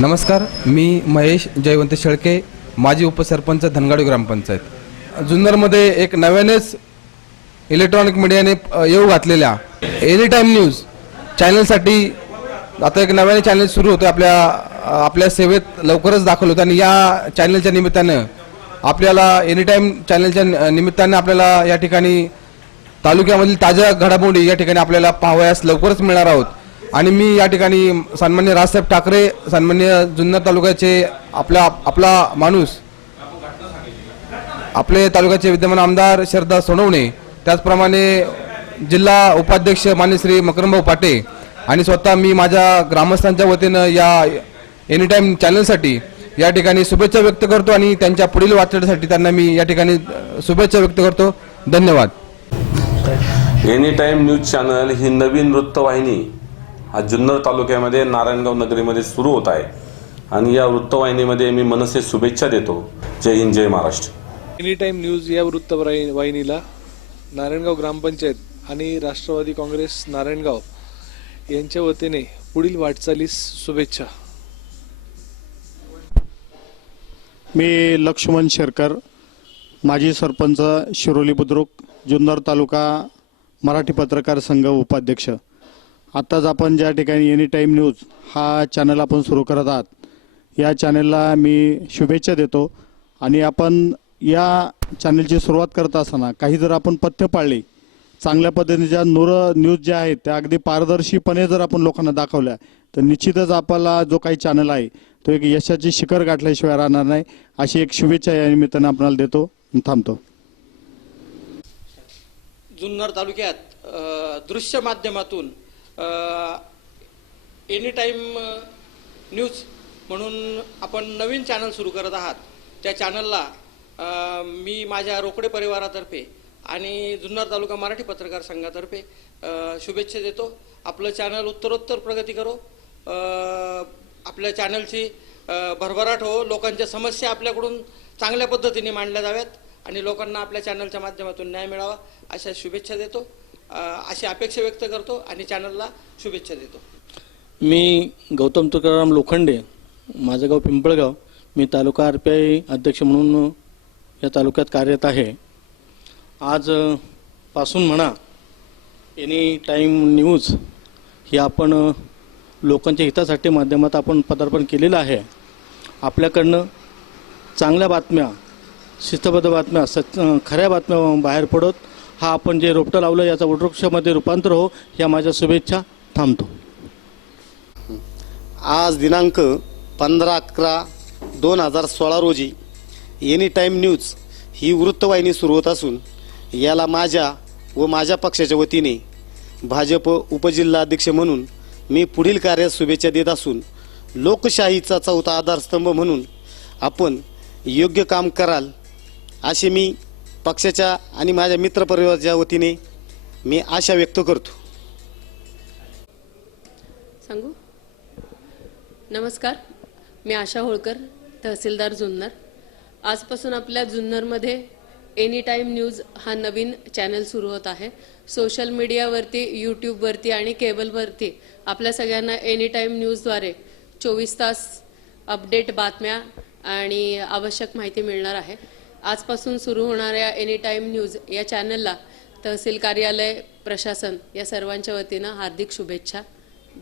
नमस्कार, मी महेश जयवंत शेळके, माजी उपसरपंच धनगाडी ग्रामपंचायत. जुन्नरमध्ये एक नव्यानेच इलेक्ट्रॉनिक मीडियाने येऊ घातलेल्या एनी टाईम न्यूज चॅनलसाठी आता एक नव्याने चॅनल सुरू होतं. आपल्या सेवेत लवकरच दाखल होतं आणि या चॅनलच्या निमित्तानं आपल्याला एनी टाईम चॅनलच्या निमित्तानं आपल्याला या ठिकाणी तालुक्यामधील ताज्या घडामोडी या ठिकाणी आपल्याला पाहावयास लवकरच मिळणार आहोत. आणि मी या ठिकाणी सन्माननीय राजसाहेब ठाकरे, सन्माननीय जुन्नर तालुक्याचे आपला माणूस, आपले तालुक्याचे विद्यमान आमदार शरदा सोनवणे, त्याचप्रमाणे जिल्हा उपाध्यक्ष मान्य श्री मकरमभाऊ पाटे आणि स्वतः मी माझ्या ग्रामस्थांच्या वतीनं या एनी टाईम चॅनलसाठी या ठिकाणी शुभेच्छा व्यक्त करतो आणि त्यांच्या पुढील वाटचालीसाठी त्यांना मी या ठिकाणी शुभेच्छा व्यक्त करतो. धन्यवाद. एनी टाईम न्यूज चॅनल ही नवीन वृत्तवाहिनी हा जुन्नर तालुक्यामध्ये नारायणगाव नगरीमध्ये सुरू होत आहे आणि या वृत्तवाहिनीमध्ये मी मनसे शुभेच्छा देतो. जय हिंद, जय महाराष्ट्र. एनी टाईम न्यूज या वृत्तवाहिनीला नारायणगाव ग्रामपंचायत आणि राष्ट्रवादी काँग्रेस नारायणगाव यांच्या वतीने पुढील वाटचालीस शुभेच्छा. मी लक्ष्मण शेरकर, माजी सरपंच शिरोली बुद्रुक, जुन्नर तालुका मराठी पत्रकार संघ उपाध्यक्ष. आत्ताच आपण ज्या ठिकाणी एनी टाईम न्यूज हा चॅनल आपण सुरू करत आहात, या चॅनलला मी शुभेच्छा देतो. आणि आपण या चॅनलची सुरुवात करत असताना काही जर आपण पथ्य पाळली, चांगल्या पद्धतीच्या न्यूज ज्या आहेत त्या अगदी पारदर्शीपणे जर आपण लोकांना दाखवल्या, तर निश्चितच आपला जो काही चॅनल आहे तो एक यशाची शिखर गाठल्याशिवाय राहणार नाही. अशी एक शुभेच्छा या निमित्तानं आपल्याला देतो. थांबतो. जुन्नर तालुक्यात दृश्य माध्यमातून एनी टाईम न्यूज म्हणून आपण नवीन चॅनल सुरू करत आहात. त्या चॅनलला मी माझ्या रोकडे परिवारातर्फे आणि जुन्नर तालुका मराठी पत्रकार संघातर्फे शुभेच्छा देतो. आपलं चॅनल उत्तरोत्तर प्रगती करो, आपल्या चॅनलची भरभराट हो, लोकांच्या समस्या आपल्याकडून चांगल्या पद्धतीने मांडल्या जाव्यात आणि लोकांना आपल्या चॅनलच्या माध्यमातून न्याय मिळावा अशा शुभेच्छा देतो, अशी अपेक्षा व्यक्त करतो आणि चॅनलला शुभेच्छा देतो. मी गौतम तुकाराम लोखंडे, माझं गाव पिंपळगाव. मी तालुका RPI अध्यक्ष म्हणून या तालुक्यात कार्यरत आहे. आज पासून म्हणा एनी टाईम न्यूज ही आपण लोकांच्या हितासाठी माध्यमात आपण पदार्पण केलेलं आहे. आपल्याकडनं चांगल्या बातम्या, शिस्तबद्ध बातम्या, खऱ्या बातम्या बाहेर पडत हा आपण जे रोपटं लावलं याचा वटवृक्षामध्ये रूपांतर हो, या माझ्या शुभेच्छा. थांबतो. आज दिनांक 15/11/2016 रोजी एनी टाईम न्यूज ही वृत्तवाहिनी सुरू होत असून याला माझ्या व माझ्या पक्षाच्या वतीने भाजप उपजिल्हाध्यक्ष म्हणून मी पुढील कार्यास शुभेच्छा देत असून लोकशाहीचा चौथा आधारस्तंभ म्हणून आपण योग्य काम कराल असे मी पक्षाच्या आणि माझ्या मित्रपरिवाराच्या वतीने मी आशा व्यक्त करतो. सांगू. नमस्कार, मी आशा होळकर, तहसीलदार जुन्नर. आजपासून आपल्या जुन्नरमध्ये एनी टाईम न्यूज हा नवीन चॅनल सुरू होत आहे. सोशल मीडियावरती, यूट्यूबवरती आणि केबलवरती आपल्या सगळ्यांना एनी टाईम न्यूजद्वारे 24 तास अपडेट, बातम्या आणि आवश्यक माहिती मिळणार आहे. आजपासून सुरू होणाऱ्या एनी टाईम न्यूज या चॅनलला तहसील कार्यालय, प्रशासन या सर्वांच्या वतीनं हार्दिक शुभेच्छा.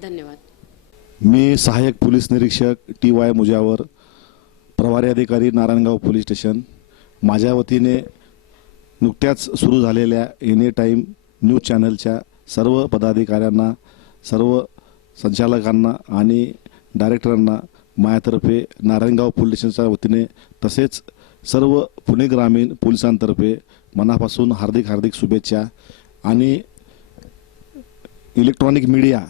धन्यवाद. मी सहाय्यक पोलीस निरीक्षक TY मुजावर, प्रभारी अधिकारी नारायणगाव पोलीस स्टेशन. माझ्या वतीने नुकत्याच सुरू झालेल्या एनी टाईम न्यूज चॅनलच्या सर्व पदाधिकाऱ्यांना, सर्व संचालकांना आणि डायरेक्टरांना माझ्यातर्फे नारायणगाव पोलीस स्टेशनच्या वतीने तसेच सर्व पुणे ग्रामीण पोलिसांतर्फे मनापासून हार्दिक हार्दिक शुभेच्छा. आणि इलेक्ट्रॉनिक मीडिया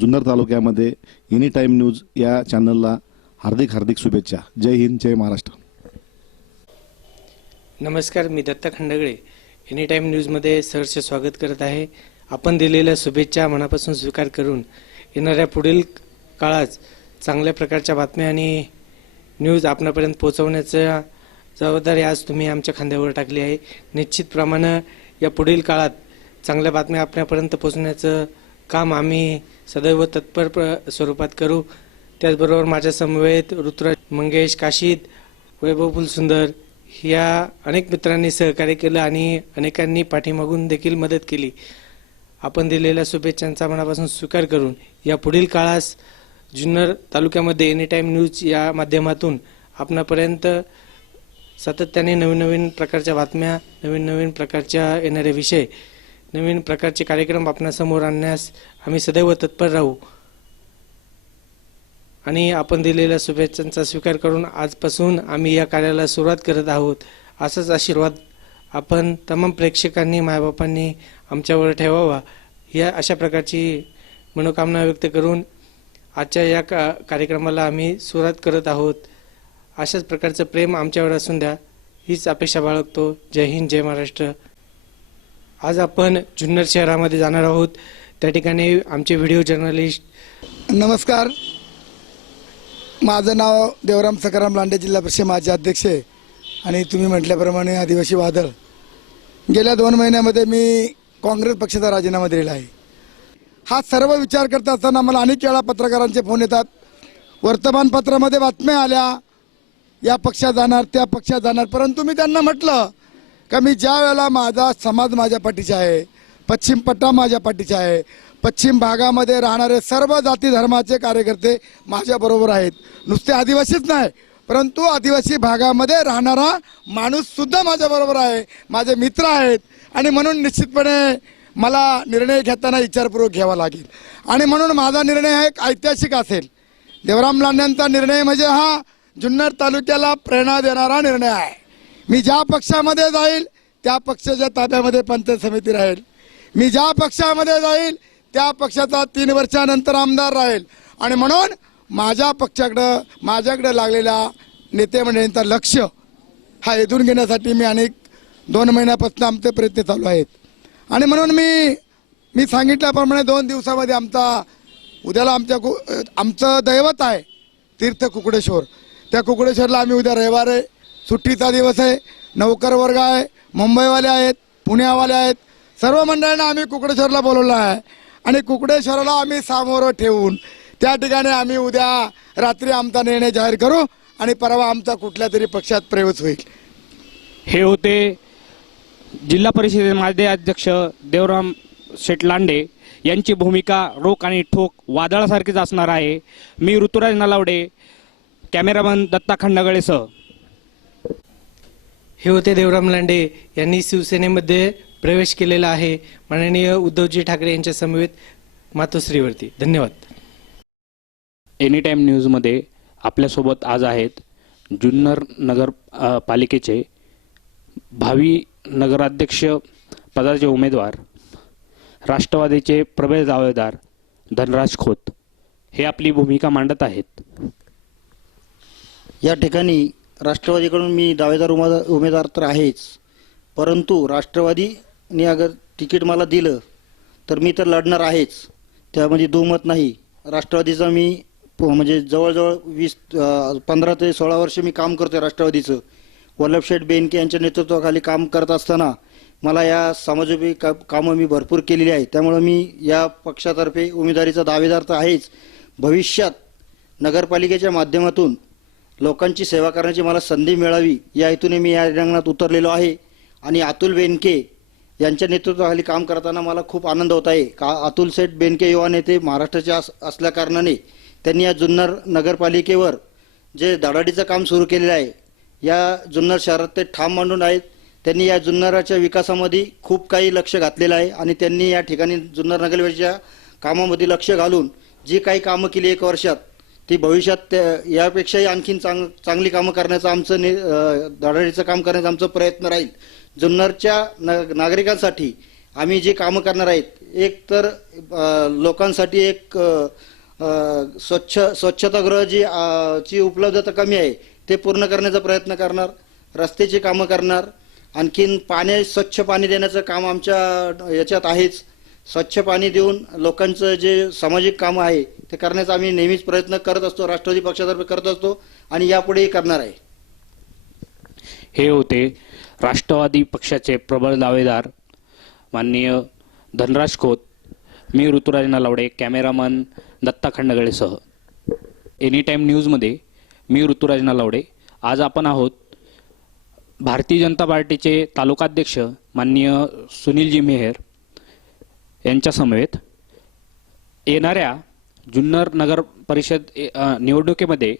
जुन्नर तालुक्यामध्ये एनी टाईम न्यूज या चॅनलला हार्दिक हार्दिक शुभेच्छा. जय हिंद, जय महाराष्ट्र. नमस्कार, मी दत्ता खंडगळे एनी टाईम न्यूजमध्ये सहर्ष स्वागत करत आहे. आपण दिलेल्या शुभेच्छा मनापासून स्वीकार करून येणाऱ्या पुढील काळात चांगल्या प्रकारच्या बातम्या आणि न्यूज आपणापर्यंत पोहोचवण्याच्या जबाबदारी आज तुम्ही आमच्या खांद्यावर टाकली आहे. निश्चितप्रमाणे या पुढील काळात चांगल्या बातम्या आपल्यापर्यंत पोहोचण्याचं काम आम्ही सदैव तत्पर स्वरूपात करू. त्याचबरोबर माझ्या समवेत ऋतुराज मंगेश, काशीद, वैभव फुलसुंदर या अनेक मित्रांनी सहकार्य केलं आणि अनेकांनी पाठीमागून देखील मदत केली. आपण दिलेल्या शुभेच्छांचा मनापासून स्वीकार करून या पुढील काळास जुन्नर तालुक्यामध्ये एनी टाईम न्यूज या माध्यमातून आपणापर्यंत सातत्याने नवीन नवीन प्रकारच्या बातम्या, नवीन नवीन प्रकारच्या येणारे विषय, नवीन प्रकारचे कार्यक्रम आपणासमोर आणण्यास आम्ही सदैव तत्पर राहू. आणि आपण दिलेल्या शुभेच्छांचा स्वीकार करून आजपासून आम्ही या कार्याला सुरुवात करत आहोत. असाच आशीर्वाद आपण तमाम प्रेक्षकांनी, मायबापांनी आमच्यावर ठेवावा या अशा प्रकारची मनोकामना व्यक्त करून आजच्या या कार्यक्रमाला आम्ही सुरुवात करत आहोत. अशाच प्रकारचं प्रेम आमच्यावर असून द्या हीच अपेक्षा बाळगतो. जय हिंद, जय महाराष्ट्र. आज आपण जुन्नर शहरामध्ये जाणार आहोत. त्या ठिकाणी आमचे व्हिडिओ जर्नलिस्ट. नमस्कार, माझं नाव देवराम सकाराम लांडे, जिल्हा परिषद माजी अध्यक्ष आहे. आणि तुम्ही म्हटल्याप्रमाणे आदिवासी वादळ गेल्या 2 महिन्यामध्ये मी काँग्रेस पक्षाचा राजीनामा दिलेला आहे. हा सर्व विचार करत असताना मला अनेक वेळा पत्रकारांचे फोन येतात, वर्तमानपत्रामध्ये बातम्या आल्या, या पक्षात जाणार, त्या पक्षात जाणार. परंतु मी त्यांना म्हटलं का मी ज्या वेळेला माझा समाज माझ्या पाठीचा आहे, पश्चिम पट्टा माझ्या पाठीचा आहे, पश्चिम भागामध्ये राहणारे सर्व जाती धर्माचे कार्यकर्ते माझ्याबरोबर आहेत. नुसते आदिवासीच नाही, परंतु आदिवासी भागामध्ये राहणारा माणूस सुद्धा माझ्याबरोबर आहे, माझे मित्र आहेत. आणि म्हणून निश्चितपणे मला निर्णय घेताना विचारपूर्वक घ्यावा लागेल. आणि म्हणून माझा निर्णय हा एक ऐतिहासिक असेल. देवराम लांडेंचा निर्णय म्हणजे हा जुन्नर तालुक्याला प्रेरणा देणारा निर्णय आहे. मी ज्या पक्षामध्ये जाईल त्या पक्षाच्या ताब्यामध्ये पंचायत समिती राहील. मी ज्या पक्षामध्ये जाईल त्या पक्षाचा 3 वर्षानंतर आमदार राहील. आणि म्हणून माझ्या पक्षाकडं, माझ्याकडे लागलेल्या नेते मंडळींचा लक्ष हा वेधून घेण्यासाठी मी अनेक 2 महिन्यापासून आमचे प्रयत्न चालू आहेत. आणि म्हणून मी सांगितल्याप्रमाणे 2 दिवसामध्ये उद्याला आमचं दैवत आहे तीर्थ कुकुडेश्वर. त्या कुकुडेश्वरला आम्ही उद्या रविवार आहे, सुट्टीचा दिवस आहे, नौकर वर्ग आहे, मुंबईवाले आहेत, पुण्यावाले आहेत, सर्व मंडळांना आम्ही कुकुडेश्वरला बोलवलं आहे. आणि कुकुडेश्वराला आम्ही सामोरं ठेवून त्या ठिकाणी आम्ही उद्या रात्री आमचा निर्णय जाहीर करू आणि परवा आमचा कुठल्या तरी पक्षात प्रवेश होईल. हे होते जिल्हा परिषदेचे माजी अध्यक्ष देवराम शेठ लांडे यांची भूमिका रोख आणि ठोक वादळासारखीच असणार आहे. मी ऋतुराज नलावडे, कॅमेरामन दत्ता खंडागळेसह. हे होते देवराम लांडे यांनी शिवसेनेमध्ये प्रवेश केलेला आहे माननीय उद्धवजी ठाकरे यांच्या समवेत मातोश्रीवरती. धन्यवाद. एनी टाईम न्यूजमध्ये आपल्यासोबत आज आहेत जुन्नर नगर पालिकेचे भावी नगराध्यक्ष पदाचे उमेदवार, राष्ट्रवादीचे प्रबळ दावेदार धनराज खोत. हे आपली भूमिका मांडत आहेत. या ठिकाणी राष्ट्रवादीकडून मी दावेदार उमेदवार तर आहेच, परंतु राष्ट्रवादीने अगर तिकीट मला दिलं तर मी तर लढणार आहेच, त्यामध्ये दुमत नाही. राष्ट्रवादीचा मी म्हणजे जवळजवळ 15 ते 16 वर्ष मी काम करतोय राष्ट्रवादीचं. वल्लभशेठ बेनके यांच्या नेतृत्वाखाली काम करत असताना मला या समाजोपयोगी कामं मी भरपूर केलेली आहेत. त्यामुळे मी या पक्षातर्फे उमेदवारीचा दावेदार तर आहेच. भविष्यात नगरपालिकेच्या माध्यमातून लोकांची सेवा करण्याची मला संधी मिळावी या हेतूने मी या रिंगणात उतरलेलो आहे. आणि अतुल बेनके यांच्या नेतृत्वाखाली काम करताना मला खूप आनंद होत आहे. अतुल शेठ बेनके युवा नेते महाराष्ट्राचे असल्याकारणाने त्यांनी या जुन्नर नगरपालिकेवर जे धडाडीचं काम सुरू केलेलं आहे, या जुन्नर शहरात ते ठाम मांडून आहेत. त्यांनी या जुन्नराच्या विकासामध्ये खूप काही लक्ष घातलेलं आहे आणि त्यांनी या ठिकाणी जुन्नर नगरपालिकेच्या कामामध्ये लक्ष घालून जी काही कामं केली 1 वर्षात, ती भविष्यात यापेक्षाही आणखीन चांगली कामं करण्याचं आमचं धडाडीचं काम करण्याचा आमचा प्रयत्न राहील. जुन्नरच्या नागरिकांसाठी आम्ही जे कामं करणार आहेत, एक तर लोकांसाठी एक स्वच्छतागृह ची उपलब्धता कमी आहे ते पूर्ण करण्याचा प्रयत्न करणार, रस्त्याची कामं करणार, आणखीन स्वच्छ पाणी देण्याचं काम आमच्या याच्यात आहेच. स्वच्छ पाणी देऊन लोकांचं जे सामाजिक कामं आहे ते करण्याचा आम्ही नेहमीच प्रयत्न करत असतो, राष्ट्रवादी पक्षातर्फे करत असतो आणि यापुढेही करणार आहे. हे होते राष्ट्रवादी पक्षाचे प्रबळ दावेदार माननीय धनराज खोत. मी ऋतुराज नलावडे, कॅमेरामन दत्ता खंडगळेसह. एनी टाईम न्यूजमध्ये मी ऋतुराज नलावडे. आज आपण आहोत भारतीय जनता पार्टीचे तालुकाध्यक्ष माननीय सुनीलजी मेहर यांच्या समवेत येणाऱ्या जुन्नर नगर परिषद निवडणुकीमध्ये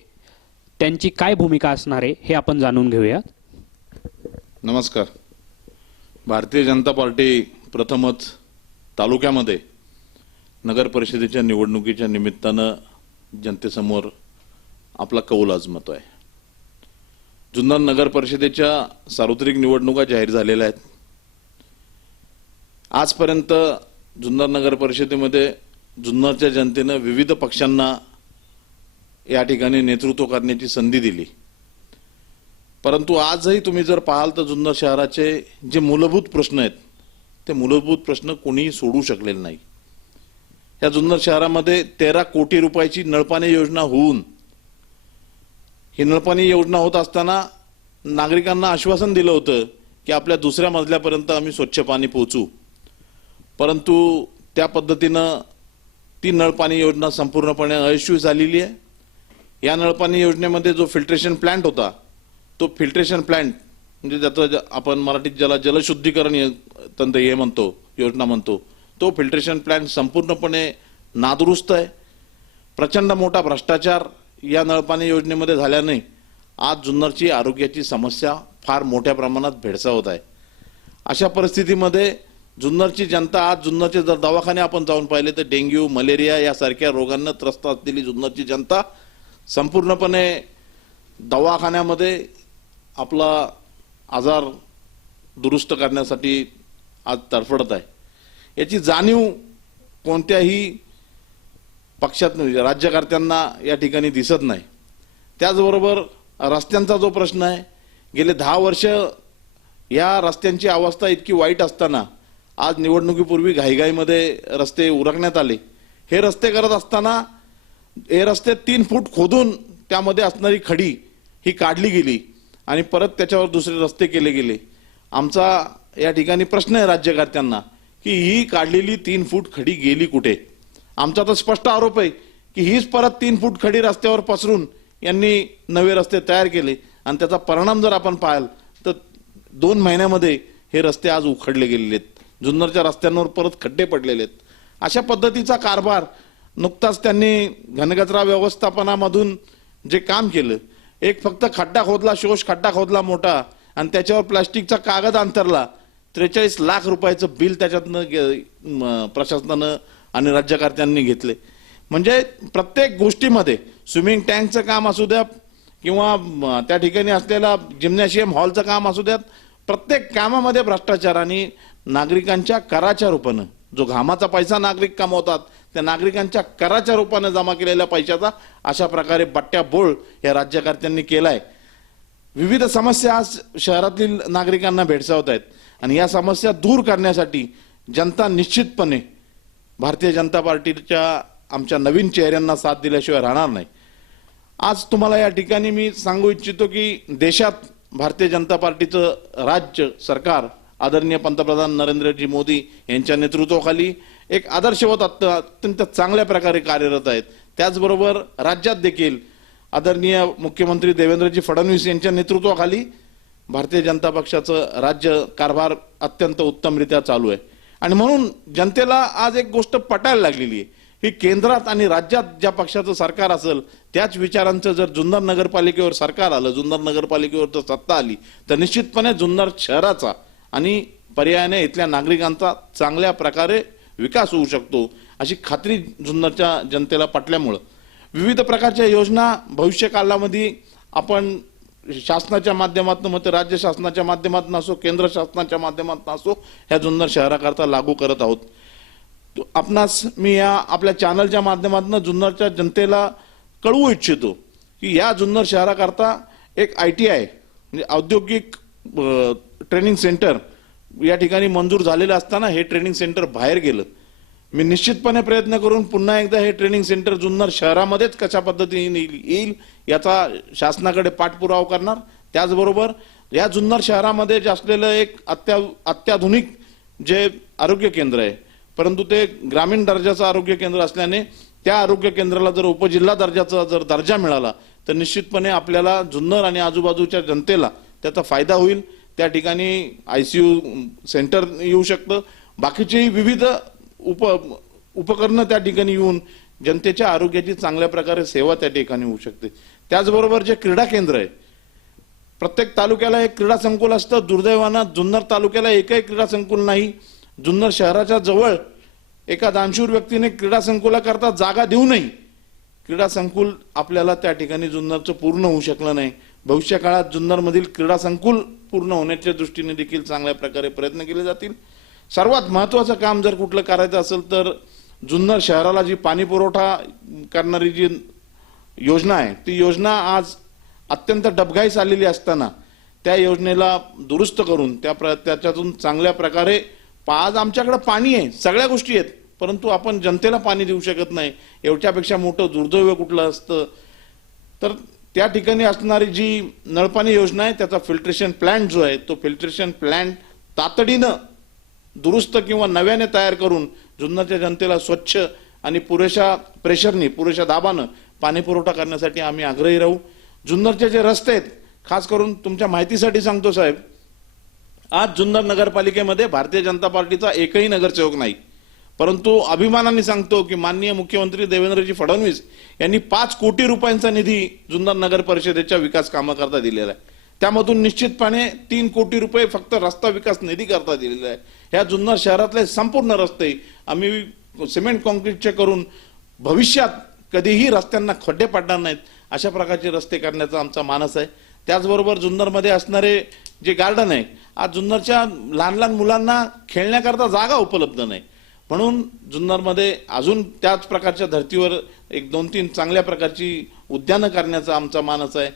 त्यांची काय भूमिका असणार आहे हे आपण जाणून घेऊयात. नमस्कार. भारतीय जनता पार्टी प्रथमच तालुक्यामध्ये नगर परिषदेच्या निवडणुकीच्या निमित्तानं जनतेसमोर आपला कौल आजमावतो आहे. जुन्नर नगर परिषदेच्या सार्वत्रिक निवडणुका जाहीर झालेल्या आहेत. आजपर्यंत जुन्नर नगर परिषदेमध्ये जुन्नरच्या जनतेनं विविध पक्षांना या ठिकाणी नेतृत्व करण्याची संधी दिली. परंतु आजही तुम्ही जर पाहाल तर जुन्नर शहराचे जे मूलभूत प्रश्न आहेत ते मूलभूत प्रश्न कोणीही सोडू शकलेले नाही. या जुन्नर शहरामध्ये 13 कोटी रुपयाची नळपाणी योजना होऊन ही नळपाणी योजना होत असताना नागरिकांना आश्वासन दिलं होतं की आपल्या दुसऱ्या मजल्यापर्यंत आम्ही स्वच्छ पाणी पोहोचू. परंतु त्या पद्धतीनं ती नळपाणी योजना संपूर्णपणे अयशस्वी झालेली आहे. या नळपाणी योजनेमध्ये जो फिल्ट्रेशन प्लांट होता तो फिल्ट्रेशन प्लांट म्हणजे ज्याचं आपण मराठीत ज्याला जलशुद्धीकरण तंत्र हे म्हणतो योजना म्हणतो तो फिल्ट्रेशन प्लांट संपूर्णपणे नादुरुस्त आहे. प्रचंड मोठा भ्रष्टाचार या नळपाणी योजनेमध्ये झाल्याने आज जुन्नरची आरोग्याची समस्या फार मोठ्या प्रमाणात भेडसावत आहे. अशा परिस्थितीमध्ये जुन्नरची जनता आज जुन्नरचे जर दवाखाने आपण जाऊन पाहिले तर डेंग्यू मलेरिया यासारख्या रोगांना त्रस्त असलेली जुन्नरची जनता संपूर्णपणे दवाखान्यामध्ये आपला आजार दुरुस्त करण्यासाठी आज तडफडत आहे. याची जाणीव कोणत्याही पक्षात राज्यकर्त्यांना या ठिकाणी दिसत नाही. त्याचबरोबर रस्त्यांचा जो प्रश्न आहे गेले 10 वर्ष या रस्त्यांची अवस्था इतकी वाईट असताना आज निवडणुकीपूर्वी घाईघाईमध्ये रस्ते उरकण्यात आले. हे रस्ते करत असताना हे रस्ते 3 फूट खोदून त्यामध्ये असणारी खडी ही काढली गेली आणि परत त्याच्यावर दुसरे रस्ते केले गेले. आमचा या ठिकाणी प्रश्न आहे राज्यकर्त्यांना की ही काढलेली 3 फूट खडी गेली कुठे. आमचा तर स्पष्ट आरोप आहे की हीच परत 3 फूट खडी रस्त्यावर पसरून यांनी नवे रस्ते तयार केले आणि त्याचा परिणाम जर आपण पाहाल तर 2 महिन्यामध्ये हे रस्ते आज उखडले गेलेले आहेत. जुन्नरच्या रस्त्यांवर परत खड्डे पडलेले आहेत. अशा पद्धतीचा कारभार नुकताच त्यांनी घनकचरा व्यवस्थापनामधून जे काम केलं एक फक्त खड्डा खोदला शोष खड्डा खोदला मोठा आणि त्याच्यावर प्लास्टिकचा कागद अंतरला 43 लाख रुपयाचं बिल त्याच्यातनं प्रशासनानं आणि राज्यकर्त्यांनी घेतले. म्हणजे प्रत्येक गोष्टीमध्ये स्विमिंग टँकचं काम असू द्या किंवा त्या ठिकाणी असलेला जिम्नॅशियम हॉलचं काम असू द्यात प्रत्येक कामामध्ये भ्रष्टाचार आणि नागरिकांच्या कराच्या रूपानं जो घामाचा पैसा नागरिक कमवतात त्या नागरिकांच्या कराच्या रूपाने जमा केलेल्या पैशाचा अशा प्रकारे बट्ट्याबोळ या राज्यकर्त्यांनी केलाय. विविध समस्या आज शहरातील नागरिकांना भेडसावत आहेत आणि या समस्या दूर करण्यासाठी जनता निश्चितपणे भारतीय जनता पार्टीच्या आमच्या नवीन चेहऱ्यांना साथ दिल्याशिवाय राहणार नाही. आज तुम्हाला या ठिकाणी मी सांगू इच्छितो की देशात भारतीय जनता पार्टीचं राज्य सरकार आदरणीय पंतप्रधान नरेंद्रजी मोदी यांच्या नेतृत्वाखाली एक आदर्शवत अत्यंत चांगल्या प्रकारे कार्यरत आहेत. त्याचबरोबर राज्यात देखील आदरणीय मुख्यमंत्री देवेंद्रजी फडणवीस यांच्या नेतृत्वाखाली भारतीय जनता पक्षाचं राज्य कारभार अत्यंत उत्तमरित्या चालू आहे. आणि म्हणून जनतेला आज एक गोष्ट पटायला लागलेली आहे की केंद्रात आणि राज्यात ज्या पक्षाचं सरकार असेल त्याच विचारांचं जर जुन्नर नगरपालिकेवर सरकार आलं जुन्नर नगरपालिकेवर जर सत्ता आली तर निश्चितपणे जुन्नर शहराचा आणि पर्यायाने इथल्या नागरिकांचा चांगल्या प्रकारे विकास होऊ शकतो अशी खात्री जुन्नरच्या जनतेला पटल्यामुळं विविध प्रकारच्या योजना भविष्य काळामध्ये आपण शासनाच्या माध्यमातून मग राज्य शासनाच्या माध्यमातून असो केंद्र शासनाच्या माध्यमातून असो ह्या जुन्नर शहराकरता लागू करत आहोत. आपणास मी या आपल्या चॅनलच्या माध्यमातून जुन्नरच्या जनतेला कळवू इच्छितो की या जुन्नर शहराकरता एक ITI म्हणजे औद्योगिक ट्रेनिंग सेंटर या ठिकाणी मंजूर झालेलं असताना हे ट्रेनिंग सेंटर बाहेर गेलं. मी निश्चितपणे प्रयत्न करून पुन्हा एकदा हे ट्रेनिंग सेंटर जुन्नर शहरामध्येच कशा पद्धतीने येईल याचा शासनाकडे पाठपुरावा करणार. त्याचबरोबर या जुन्नर शहरामध्ये जे असलेलं एक अत्याधुनिक जे आरोग्य केंद्र आहे परंतु ते ग्रामीण दर्जाचं आरोग्य केंद्र असल्याने त्या आरोग्य केंद्राला जर उपजिल्हा दर्जाचा जर दर्जा मिळाला तर निश्चितपणे आपल्याला जुन्नर आणि आजूबाजूच्या जनतेला त्याचा फायदा होईल. त्या ठिकाणी ICU सेंटर येऊ शकतं, बाकीचेही विविध उपकरणं त्या ठिकाणी येऊन जनतेच्या आरोग्याची चांगल्या प्रकारे सेवा त्या ठिकाणी होऊ शकते. त्याचबरोबर जे क्रीडा केंद्र आहे, प्रत्येक तालुक्याला एक क्रीडा संकुल असतं. दुर्दैवानं जुन्नर तालुक्याला एकही क्रीडा संकुल नाही. जुन्नर शहराच्या जवळ एका दानशूर व्यक्तीने क्रीडा संकुलाकरता जागा देऊनही क्रीडा संकुल आपल्याला त्या ठिकाणी जुन्नरचं पूर्ण होऊ शकलं नाही. भविष्य काळात जुन्नरमधील क्रीडा संकुल पूर्ण होण्याच्या दृष्टीने देखील चांगल्या प्रकारे प्रयत्न केले जातील. सर्वात महत्त्वाचं काम जर कुठलं करायचं असेल तर जुन्नर शहराला जी पाणी पुरवठा करणारी जी योजना आहे ती योजना आज अत्यंत डबघाईस आलेली असताना त्या योजनेला दुरुस्त करून त्याच्यातून चांगल्या प्रकारे आज आमच्याकडे पाणी आहे, सगळ्या गोष्टी आहेत, परंतु आपण जनतेला पाणी देऊ शकत नाही. एवढ्यापेक्षा मोठं दुर्दैव कुठलं असतं. तर त्या ठिकाणी असणारी जी नळपाणी योजना आहे त्याचा फिल्ट्रेशन प्लांट जो आहे तो फिल्ट्रेशन प्लांट तातडीनं दुरुस्त किंवा नव्याने तयार करून जुन्नरच्या जनतेला स्वच्छ आणि पुरेशा प्रेशरनी पुरेशा दाबानं पाणी पुरवठा करण्यासाठी आम्ही आग्रही राहू. जुन्नरचे जे रस्ते आहेत, खास करून तुमच्या माहितीसाठी सांगतो साहेब, आज जुन्नर नगरपालिकेमध्ये भारतीय जनता पार्टीचा एकही नगरसेवक नाही, परंतु अभिमानाने सांगतो की माननीय मुख्यमंत्री देवेंद्रजी फडणवीस यांनी 5 कोटी रुपयांचा निधी जुन्नर नगर परिषदेच्या विकास कामाकरता दिलेला आहे. त्यामधून निश्चितपणे 3 कोटी रुपये फक्त रस्ता विकास निधी करता दिलेला आहे. ह्या जुन्नर शहरातले संपूर्ण रस्ते आम्ही सिमेंट कॉन्क्रीटचे करून भविष्यात कधीही रस्त्यांना खड्डे पडणार नाहीत अशा प्रकारचे रस्ते करण्याचा आमचा मानस आहे. त्याचबरोबर जुन्नरमध्ये असणारे जे गार्डन आहे, आज जुन्नरच्या लहान लहान मुलांना खेळण्याकरता जागा उपलब्ध नाही, म्हणून जुन्नरमध्ये अजून त्याच प्रकारच्या धर्तीवर 1-2-3 चांगल्या प्रकारची उद्यानं करण्याचा आमचा मानस आहे.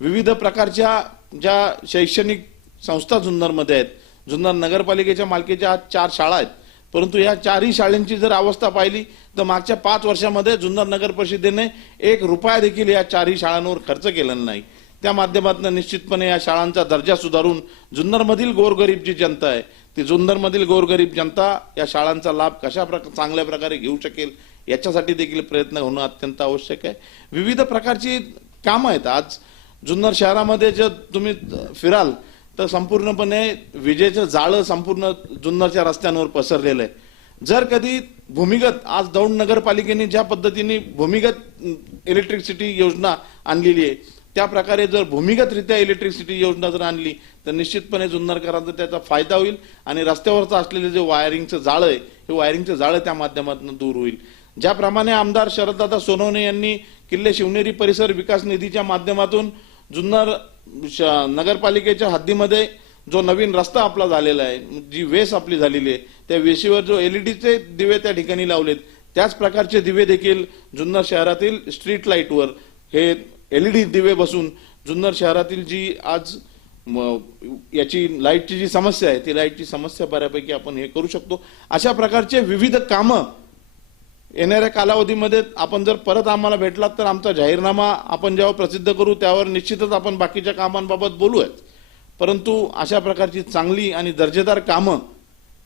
विविध प्रकारच्या ज्या शैक्षणिक संस्था जुन्नरमध्ये आहेत, जुन्नर नगरपालिकेच्या मालकीच्या आज 4 शाळा आहेत, परंतु या 4ही शाळांची जर अवस्था पाहिली तर मागच्या 5 वर्षामध्ये जुन्नर नगर परिषदेने 1 रुपया देखील या 4ही शाळांवर खर्च केलेला नाही. त्या माध्यमातून निश्चितपणे या शाळांचा दर्जा सुधारून जुन्नरमधील गोरगरीब जी जनता आहे ती जुन्नरमधील गोरगरीब जनता या शाळांचा लाभ चांगल्या प्रकारे घेऊ शकेल याच्यासाठी देखील प्रयत्न होणं अत्यंत आवश्यक आहे. विविध प्रकारची कामं आहेत. आज जुन्नर शहरामध्ये जर तुम्ही फिराल तर संपूर्णपणे विजेचं जाळं संपूर्ण जुन्नरच्या रस्त्यांवर पसरलेलं आहे. जर कधी भूमिगत आज दौंड नगरपालिकेने ज्या पद्धतीने भूमिगत इलेक्ट्रिसिटी योजना आणलेली आहे त्या प्रकारे जर भूमिगतरित्या इलेक्ट्रिसिटी योजना जर आणली तर निश्चितपणे जुन्नरकरांचा त्याचा फायदा होईल आणि रस्त्यावरचं असलेले जे वायरिंगचं जाळं आहे हे वायरिंगचं जाळं त्या माध्यमातून दूर होईल. ज्याप्रमाणे आमदार शरददादा सोनवणे यांनी किल्ले शिवनेरी परिसर विकास निधीच्या माध्यमातून जुन्नर नगरपालिकेच्या हद्दीमध्ये जो नवीन रस्ता आपला झालेला आहे, जी वेस आपली झालेली आहे, त्या वेशीवर जो एलईडीचे दिवे त्या ठिकाणी लावलेत त्याच प्रकारचे दिवे देखील जुन्नर शहरातील स्ट्रीट लाईटवर हे एलईडी दिवे बसून जुन्नर शहरातील जी आज याची लाईटची जी समस्या आहे ती लाईटची समस्या बऱ्यापैकी आपण हे करू शकतो. अशा प्रकारचे विविध कामं येणाऱ्या कालावधीमध्ये आपण जर परत आम्हाला भेटलात तर आमचा जाहीरनामा आपण जेव्हा प्रसिद्ध करू त्यावर निश्चितच आपण बाकीच्या कामांबाबत बोलूयाच, परंतु अशा प्रकारची चांगली आणि दर्जेदार कामं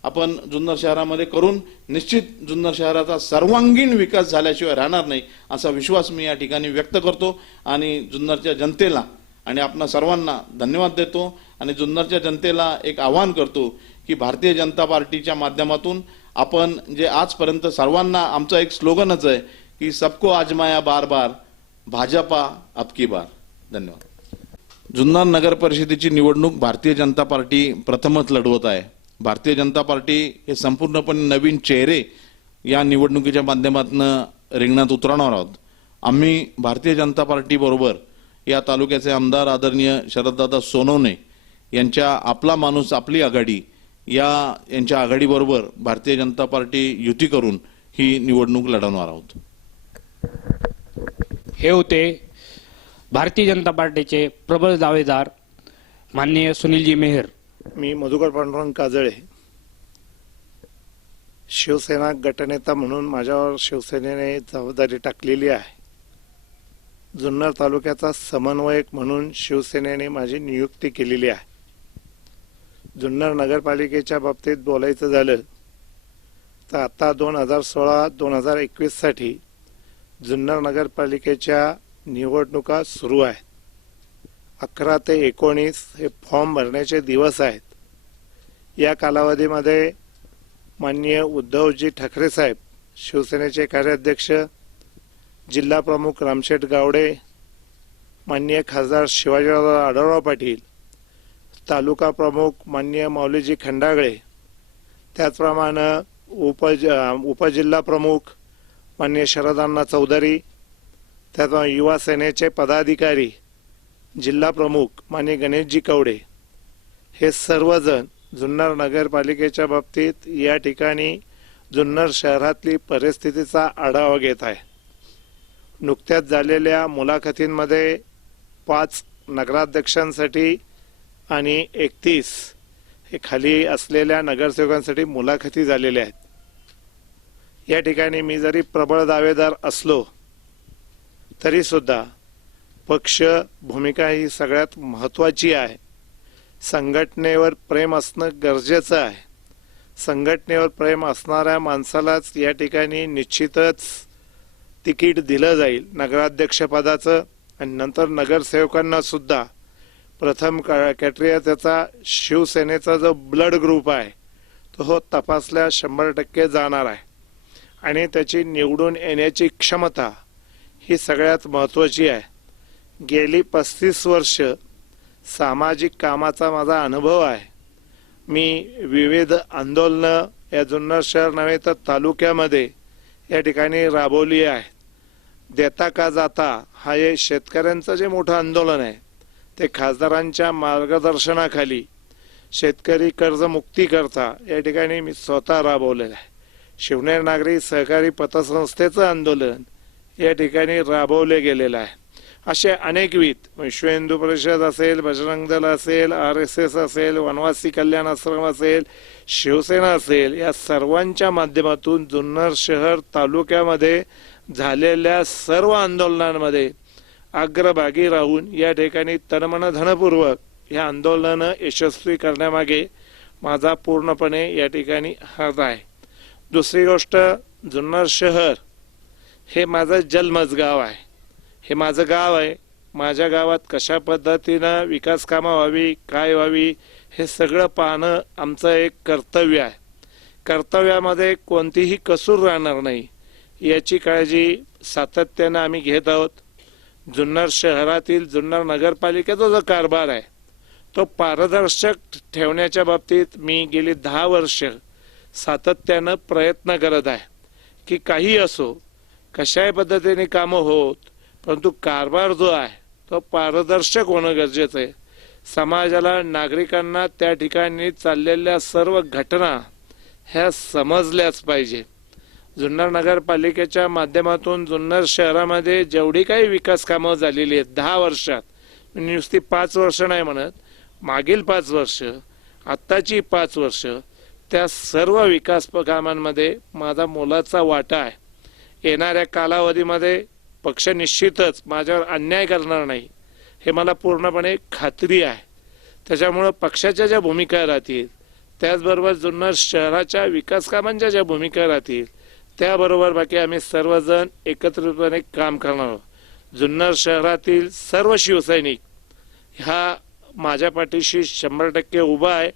आपण जुन्नर शहरामध्ये करून निश्चित जुन्नर शहराचा सर्वांगीण विकास झाल्याशिवाय राहणार नाही असा विश्वास मी या ठिकाणी व्यक्त करतो आणि जुन्नरच्या जनतेला आणि आपणा सर्वांना धन्यवाद देतो आणि जुन्नरच्या जनतेला एक आवाहन करतो की भारतीय जनता पार्टीच्या माध्यमातून आपण जे आजपर्यंत सर्वांना आमचं एक स्लोगनच आहे की सबको आजमाया बार बार, भाजपा अब की बार. धन्यवाद. जुन्नर नगर परिषदेची निवडणूक भारतीय जनता पार्टी प्रथमच लढवत आहे. भारतीय जनता पार्टी हे संपूर्णपणे नवीन चेहरे या निवडणुकीच्या माध्यमातून रिंगणात उतरणार आहोत. आम्ही भारतीय जनता पार्टी बरोबर या तालुक्याचे आमदार आदरणीय शरददादा सोनवणे यांच्या आपला माणूस आपली आघाडी यांच्या आघाडीबरोबर भारतीय जनता पार्टी युती करून ही निवडणूक लढवणार आहोत. हे होते भारतीय जनता पार्टीचे प्रबळ दावेदार माननीय सुनीलजी मेहर. मी मधुकर पांडुरंग काजळे, शिवसेना गटनेता म्हणून माझ्यावर शिवसेनेने जबाबदारी टाकलेली आहे. जुन्नर तालुक्याचा समन्वयक म्हणून शिवसेनेने माझी नियुक्ती केलेली आहे. जुन्नर नगरपालिकेच्या बाबतीत बोलायचं झालं तर आता 2016-2021 साठी जुन्नर नगरपालिकेच्या निवडणुका सुरू आहेत. 11 ते 19 हे फॉर्म भरण्याचे दिवस आहेत. या कालावधीमध्ये माननीय उद्धवजी ठाकरे साहेब, शिवसेनेचे कार्याध्यक्ष, जिल्हा प्रमुख रामशेठ गावडे, माननीय खासदार शिवाजीराव आढळराव पाटील, तालुका प्रमुख माननीय माऊलीजी खंडागळे, त्याचप्रमाणे उपजिल्हा प्रमुख माननीय शरदांना चौधरी, त्याचप्रमाणे युवा सेनेचे पदाधिकारी, जिल्हा प्रमुख माननीय गणेशजी कवडे, हे सर्वजण जुन्नर नगरपालिकेच्या बाबतीत या ठिकाणी जुन्नर शहरातली परिस्थितीचा आढावा घेत आहे. नुकत्याच झालेल्या मुलाखतींमध्ये 5 नगराध्यक्षांसाठी आणि 31 हे खाली असलेल्या नगरसेवकांसाठी मुलाखती झालेल्या आहेत. या ठिकाणी मी जरी प्रबळ दावेदार असलो तरी सुद्धा पक्ष भूमिका ही सगळ्यात महत्त्वाची आहे. संघटनेवर प्रेम असणं गरजेचं आहे. संघटनेवर प्रेम असणाऱ्या माणसालाच या ठिकाणी निश्चितच तिकीट दिलं जाईल नगराध्यक्षपदाचं, आणि नंतर नगरसेवकांना सुद्धा प्रथम क्रायटेरिया त्याचा शिवसेनेचा जो ब्लड ग्रुप आहे तो तपासल्या 100% जाणार आहे, आणि त्याची निवडून येण्याची क्षमता ही सगळ्यात महत्त्वाची आहे. गेली 35 वर्ष सामाजिक कामाचा माझा अनुभव आहे. मी विविध आंदोलनं या जुन्नर शहर नव्हे तर तालुक्यामध्ये या ठिकाणी राबवली आहे. देता का जाता हा हे शेतकऱ्यांचं जे मोठं आंदोलन आहे ते खासदारांच्या मार्गदर्शनाखाली शेतकरी कर्जमुक्ती करता या ठिकाणी मी स्वतः राबवलेलं आहे. शिवनेर नागरी सहकारी पतसंस्थेचं आंदोलन या ठिकाणी राबवले गेलेलं आहे. असे अनेकविध विश्व हिंदू परिषद असेल, बजरंग दल असेल, RSS असेल, वनवासी कल्याण आश्रम असेल, शिवसेना असेल, या सर्वांच्या माध्यमातून जुन्नर शहर तालुक्यामध्ये झालेल्या सर्व आंदोलनांमध्ये अग्रभागी राहून या ठिकाणी तनमन धनपूर्वक या आंदोलनं यशस्वी करण्यामागे माझा पूर्णपणे या ठिकाणी हात आहे. दुसरी गोष्ट, जुन्नर शहर हे माझं जन्मच गाव आहे. हे माझं गाव आहे. माझ्या गावात कशा पद्धतीनं विकास कामं व्हावी, काय व्हावी, हे सगळं पाहणं आमचं एक कर्तव्य आहे. कर्तव्यामध्ये कोणतीही कसूर राहणार नाही याची काळजी सातत्यानं आम्ही घेत आहोत. जुन्नर शहरातील जुन्नर नगरपालिकेचा जो कारभार आहे तो पारदर्शक ठेवण्याच्या बाबतीत मी गेली 10 वर्ष सातत्यानं प्रयत्न करत आहे की काही असो, कशाही पद्धतीने कामं होत, परंतु कारभार जो आहे तो पारदर्शक होणं गरजेचं आहे. समाजाला, नागरिकांना त्या ठिकाणी चाललेल्या सर्व घटना ह्या समजल्याच पाहिजे. जुन्नर नगरपालिकेच्या माध्यमातून जुन्नर शहरामध्ये जेवढी काही विकास कामं झालेली आहेत 10 वर्षात, नुसती 5 वर्ष नाही म्हणत, मागील 5 वर्ष, आत्ताची 5 वर्ष, त्या सर्व विकास कामांमध्ये माझा मोलाचा वाटा आहे. येणाऱ्या कालावधीमध्ये पक्ष निश्चितच माझ्यावर अन्याय करणार नाही हे मला पूर्णपणे खात्री आहे. त्याच्यामुळं पक्षाच्या ज्या भूमिका राहतील, त्याचबरोबर जुन्नर शहराच्या विकास कामांच्या ज्या भूमिका राहतील, त्याबरोबर बाकी आम्ही सर्वजण एकत्रितपणे काम करणार आहोत. जुन्नर शहरातील सर्व शिवसैनिक हा माझ्या पाठीशी 100% उभा आहे.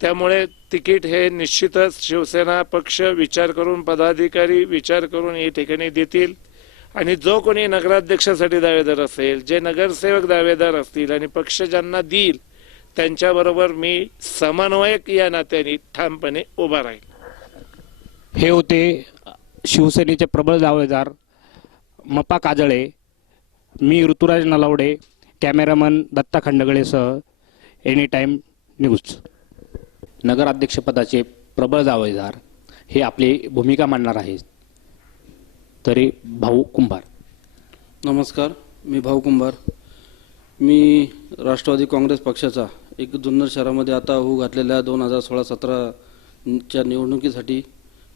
त्यामुळे तिकीट हे निश्चितच शिवसेना पक्ष विचार करून, पदाधिकारी विचार करून या ठिकाणी देतील. आणि जो कोणी नगराध्यक्षासाठी दावेदार असेल, जे नगरसेवक दावेदार असतील आणि पक्ष ज्यांना देईल त्यांच्याबरोबर मी समन्वयक या नात्याने ठामपणे उभा राहील. हे होते शिवसेनेचे प्रबळ दावेदार मप्पा काजळे. मी ऋतुराज नलावडे, कॅमेरामन दत्ता खंडगळेसह एनी टाइम न्यूज. नगराध्यक्षपदाचे प्रबळ दावेदार हे आपली भूमिका मांडणार आहेत. तरी भाऊ कुंभार. नमस्कार, मी भाऊ कुंभार. मी राष्ट्रवादी काँग्रेस पक्षाचा एक जुन्नर शहरामध्ये आता होऊ घातलेल्या 2016-17च्या निवडणुकीसाठी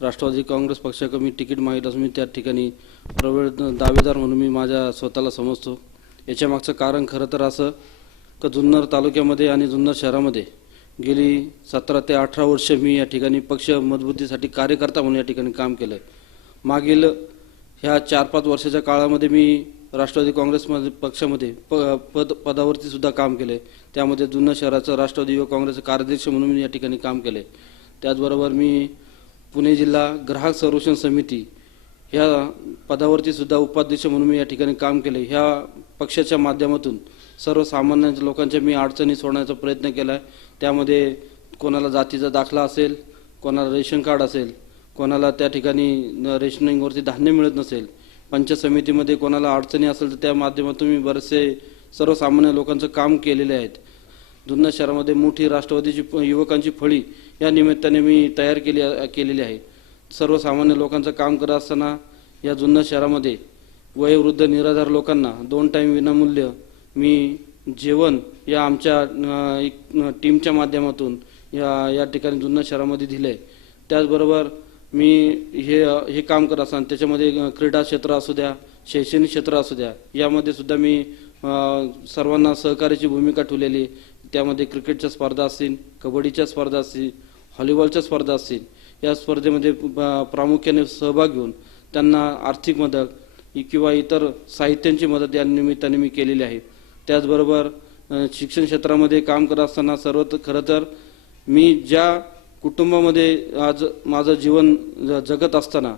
राष्ट्रवादी काँग्रेस पक्षाकडे मी तिकीट मागितलं असून मी त्या ठिकाणी प्रबळ दावेदार म्हणून मी माझ्या स्वतःला समजतो. याच्या मागचं कारण खरं तर असं की जुन्नर तालुक्यामध्ये आणि जुन्नर शहरामध्ये गेली 17 ते 18 वर्ष मी या ठिकाणी पक्ष मजबूतीसाठी कार्यकर्ता म्हणून या ठिकाणी काम केलं आहे. मागील ह्या 4-5 वर्षाच्या काळामध्ये मी राष्ट्रवादी काँग्रेसमध्ये पक्षामध्ये पदावरती सुद्धा काम केले. त्यामध्ये जुन्नर शहराचं राष्ट्रवादी युवक काँग्रेसचे कार्याध्यक्ष म्हणून मी या ठिकाणी काम केले. त्याचबरोबर मी पुणे जिल्हा ग्राहक संरक्षण समिती ह्या पदावरती सुद्धा उपाध्यक्ष म्हणून मी या ठिकाणी काम केले. ह्या पक्षाच्या माध्यमातून सर्वसामान्य लोकांच्या मी अडचणी सोडण्याचा प्रयत्न केला आहे. त्यामध्ये कोणाला जातीचा दाखला असेल, कोणाला रेशन कार्ड असेल, कोणाला त्या ठिकाणी रेशनिंगवरती धान्य मिळत नसेल, पंचायत समितीमध्ये कोणाला अडचणी असेल तर त्या माध्यमातून मी बरेचसे सर्वसामान्य लोकांचं काम केलेले आहेत. जुन्नर शहरामध्ये मोठी राष्ट्रवादीची युवकांची फळी या निमित्ताने मी तयार केलेली आहे. सर्वसामान्य लोकांचं काम करत असताना या जुन्नर शहरामध्ये वयोवृद्ध निराधार लोकांना 2 टाईम विनामूल्य मी जेवण या आमच्या टीमच्या माध्यमातून या ठिकाणी जुन्नर शहरामध्ये दिले. त्याचबरोबर मी हे काम करत असताना त्याच्यामध्ये क्रीडा क्षेत्र असू द्या, शैक्षणिक क्षेत्र असू द्या, यामध्ये सुद्धा मी सर्वांना सहकार्याची भूमिका ठेवलेली. त्यामध्ये क्रिकेटच्या स्पर्धा असतील, कबड्डीच्या स्पर्धा असतील, व्हॉलीबॉलच्या स्पर्धा असतील, या स्पर्धेमध्ये प्रामुख्याने सहभाग घेऊन त्यांना आर्थिक मदत किंवा इतर साहित्यांची मदत या निमित्ताने मी केलेली आहे. त्याचबरोबर शिक्षण क्षेत्रामध्ये काम करत असताना खरं तर मी ज्या कुटुंबामध्ये आज माझं जीवन जगत असताना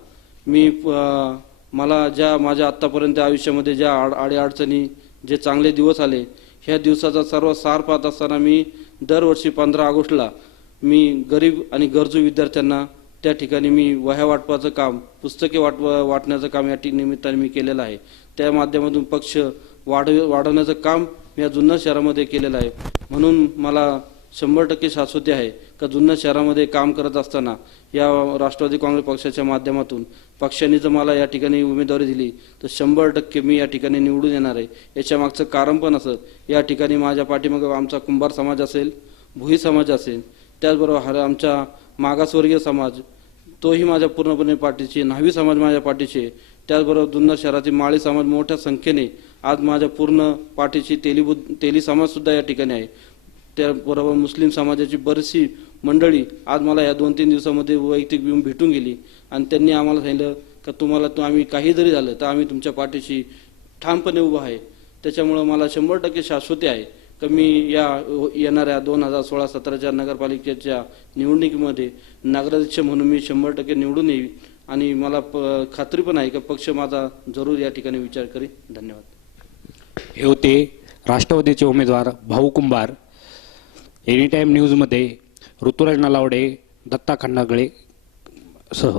मला ज्या माझ्या आत्तापर्यंत आयुष्यामध्ये ज्या अडीअडचणी, जे चांगले दिवस आले, ह्या दिवसाचा सर्व सार पाहत असताना मी दरवर्षी 15 ऑगस्टला मी गरीब आणि गरजू विद्यार्थ्यांना त्या ठिकाणी मी वह्या वाटपाचं काम, पुस्तके वाटण्याचं काम या निमित्ताने मी केलेलं आहे. त्या माध्यमातून पक्ष वाढवण्याचं काम या जुन्नर शहरामध्ये केलेलं आहे. म्हणून मला 100% शाश्वती आहे का जुन्नर शहरामध्ये काम करत असताना या राष्ट्रवादी काँग्रेस पक्षाच्या माध्यमातून पक्षाने जर मला या ठिकाणी उमेदवारी दिली तर 100% मी या ठिकाणी निवडून येणार आहे. याच्या मागचं कारण पण असं, या ठिकाणी माझ्या पाठीमागे आमचा कुंभार समाज असेल, भुई समाज असेल, त्याचबरोबर आमचा मागासवर्गीय समाज तोही माझ्या पूर्णपणे पाठीशी, न्हावी समाज माझ्या पाठीशी, त्याचबरोबर जुन्नर शहरातील माळी समाज मोठ्या संख्येने आज माझ्या पूर्ण पाठीशी, तेली समाजसुद्धा या ठिकाणी आहे. त्याबरोबर मुस्लिम समाजाची बरीचशी मंडळी आज मला या 2-3 दिवसामध्ये वैयक्तिक येऊन भेटून गेली आणि त्यांनी आम्हाला सांगितलं का आम्ही काही जरी झालं तर आम्ही तुमच्या पाठीशी ठामपणे उभा आहे. त्याच्यामुळं मला 100% शाश्वती आहे का मी या येणाऱ्या 2016-17च्या नगरपालिकेच्या निवडणुकीमध्ये नगराध्यक्ष म्हणून मी 100% निवडून येईल आणि मला खात्री पण आहे की पक्ष माझा जरूर या ठिकाणी विचार करेल. धन्यवाद. हे होते राष्ट्रवादीचे उमेदवार भाऊ कुंभार. एनी टाईम न्यूजमध्ये ऋतुराज नलावडे, दत्ता खंडागळे सह.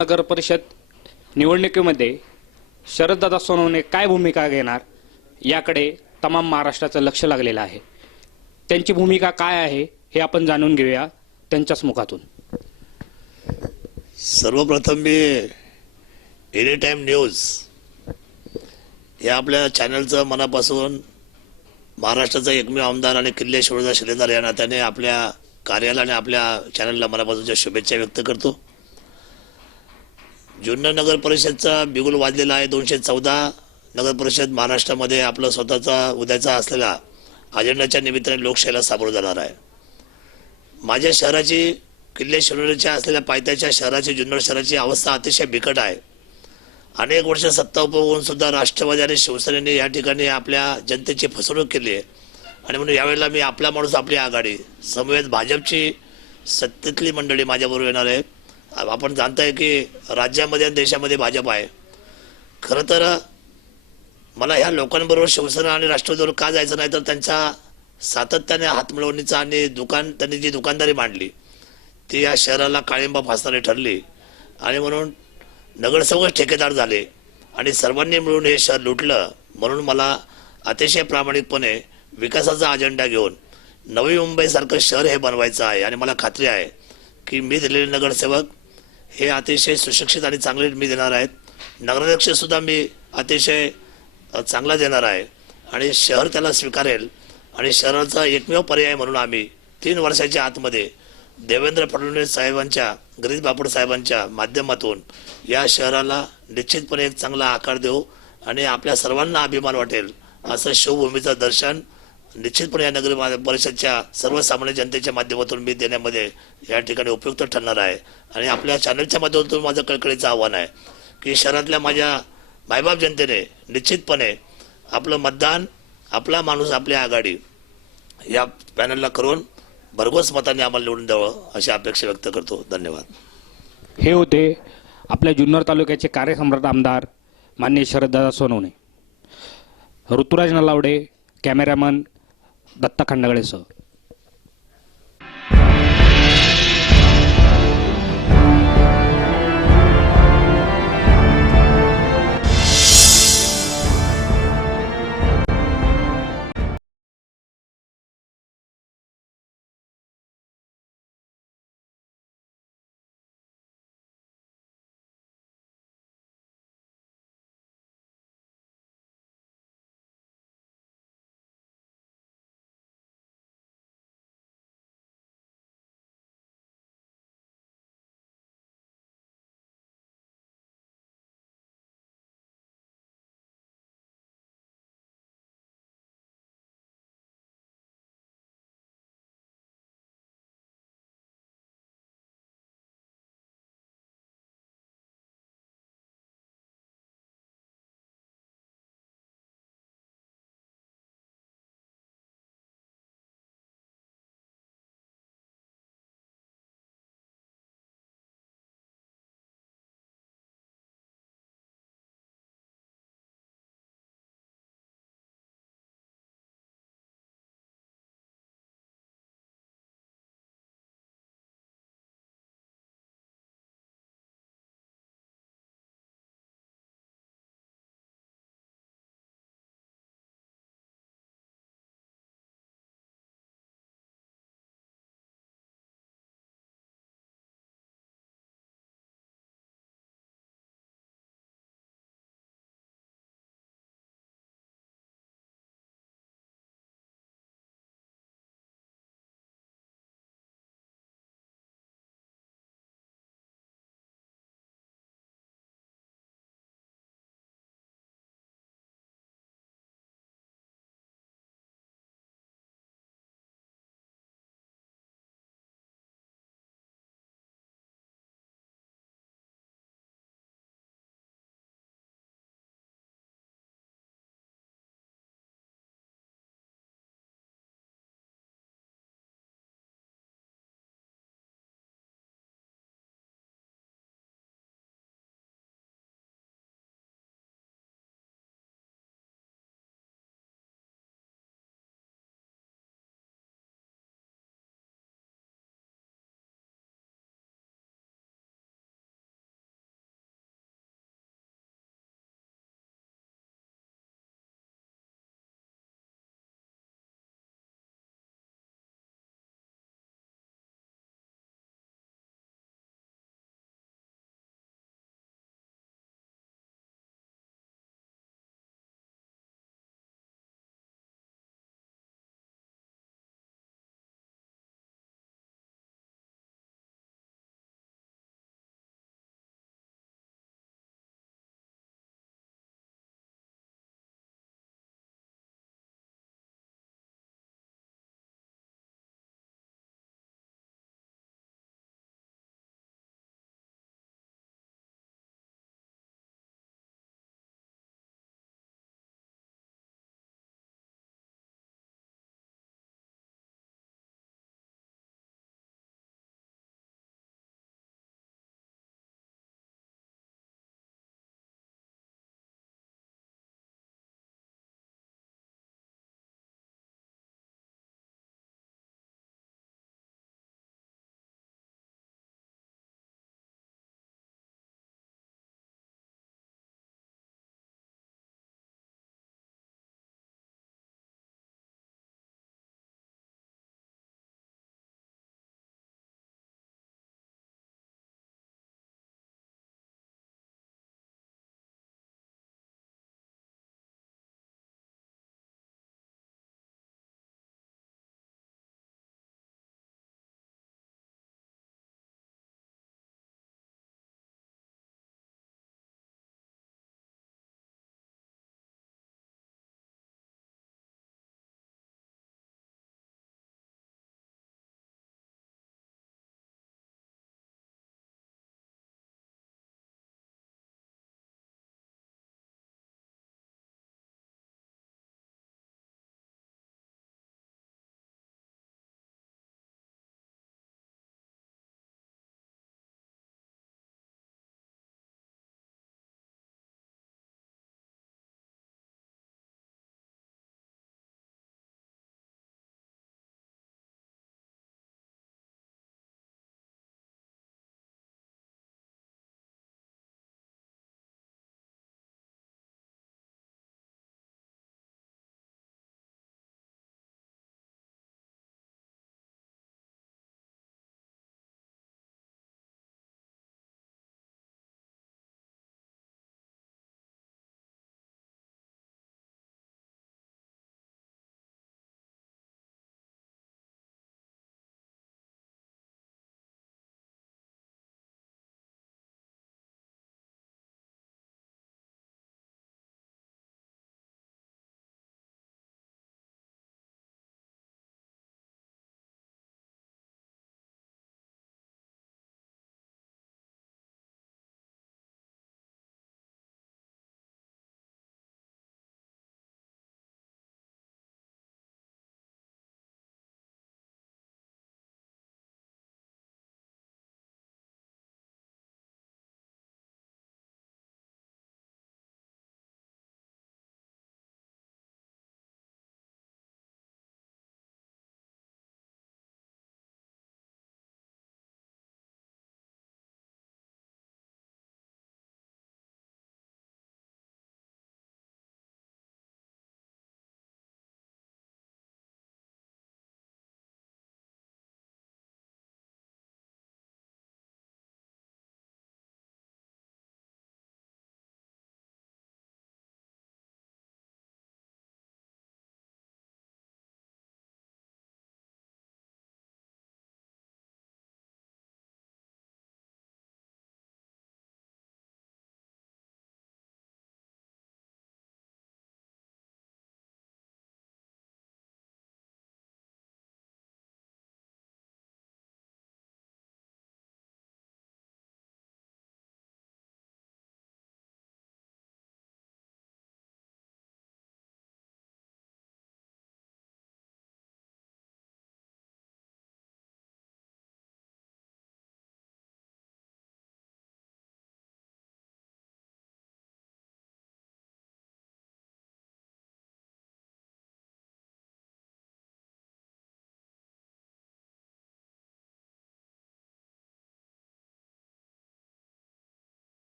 नगर परिषद निवडणुकीमध्ये शरददादा सोनवणे काय भूमिका घेणार याकडे तमाम महाराष्ट्राचं लक्ष लागलेलं आहे. त्यांची भूमिका काय आहे हे आपण जाणून घेऊया त्यांच्याच मुखातून. सर्वप्रथम मी एनी टाईम न्यूज या आपल्या चॅनलचं मनापासून महाराष्ट्राचा एकमेव आमदार आणि किल्ले शिवराज शिलेदार या नात्याने आपल्या कार्याला आणि आपल्या चॅनलला मनापासूनच्या शुभेच्छा व्यक्त करतो. जुन्नर नगर परिषदचा बिगुल वाजलेला आहे. 214 नगर परिषद महाराष्ट्रामध्ये आपलं स्वतःचा उद्याचा असलेला अजेंडाच्या निमित्ताने लोकशाहीला सामोरं जाणार आहे. माझ्या शहराची, किल्ले शिवराजाच्या असलेल्या पायथ्याच्या शहराची, जुन्नर शहराची अवस्था अतिशय बिकट आहे. अनेक वर्ष सत्ता उपभोगून सुद्धा राष्ट्रवादी आणि शिवसेनेने या ठिकाणी आपल्या जनतेची फसवणूक केली आहे आणि म्हणून यावेळेला मी आपला माणूस आपली आघाडी समवेत भाजपची सत्तेतली मंडळी माझ्याबरोबर येणार आहे. आपण जाणताय की राज्यामध्ये आणि देशामध्ये भाजप आहे. खरं तर मला ह्या लोकांबरोबर शिवसेना आणि राष्ट्रवादीवर का जायचं नाही, तर त्यांच्या सातत्याने हातमिळवणीचा आणि त्यांनी जी दुकानदारी मांडली ती या शहराला काळिंबा फासणारी ठरली आणि म्हणून नगरसेवक ठेकेदार झाले आणि सर्वांनी मिळून हे शहर लुटलं. म्हणून मला अतिशय प्रामाणिकपणे विकासाचा अजेंडा घेऊन नवी मुंबईसारखं शहर हे बनवायचं आहे आणि मला खात्री आहे की मी दिलेले नगरसेवक हे अतिशय सुशिक्षित आणि चांगले मी देणार आहेत. नगराध्यक्षसुद्धा मी अतिशय चांगला देणार आहे आणि शहर त्याला स्वीकारेल आणि शहराचा एकमेव पर्याय म्हणून आम्ही 3 वर्षाच्या आतमध्ये देवेंद्र फडणवीस साहेबांच्या, गिरीश बापट साहेबांच्या माध्यमातून या शहराला निश्चितपणे एक चांगला आकार देऊ आणि आपल्या सर्वांना अभिमान वाटेल असं शिवभूमीचं दर्शन निश्चितपणे या नगर परिषदच्या सर्वसामान्य जनतेच्या माध्यमातून मी देण्यामध्ये या ठिकाणी उपयुक्त ठरणार आहे. आणि आपल्या चॅनलच्या माध्यमातून माझं कळकळीचं आव्हान आहे की शहरातल्या माझ्या मायबाप जनतेने निश्चितपणे आपलं मतदान, आपला माणूस आपली आघाडी या पॅनलला करून भरघोस मताने आम्हाला निवडून द्यावं अशी अपेक्षा व्यक्त करतो. धन्यवाद. हे होते आपल्या जुन्नर तालुक्याचे कार्यसम्राट आमदार माननीय शरददादा सोनवणे. ऋतुराज नलावडे, कॅमेरामन दत्ता खंडागळेसह.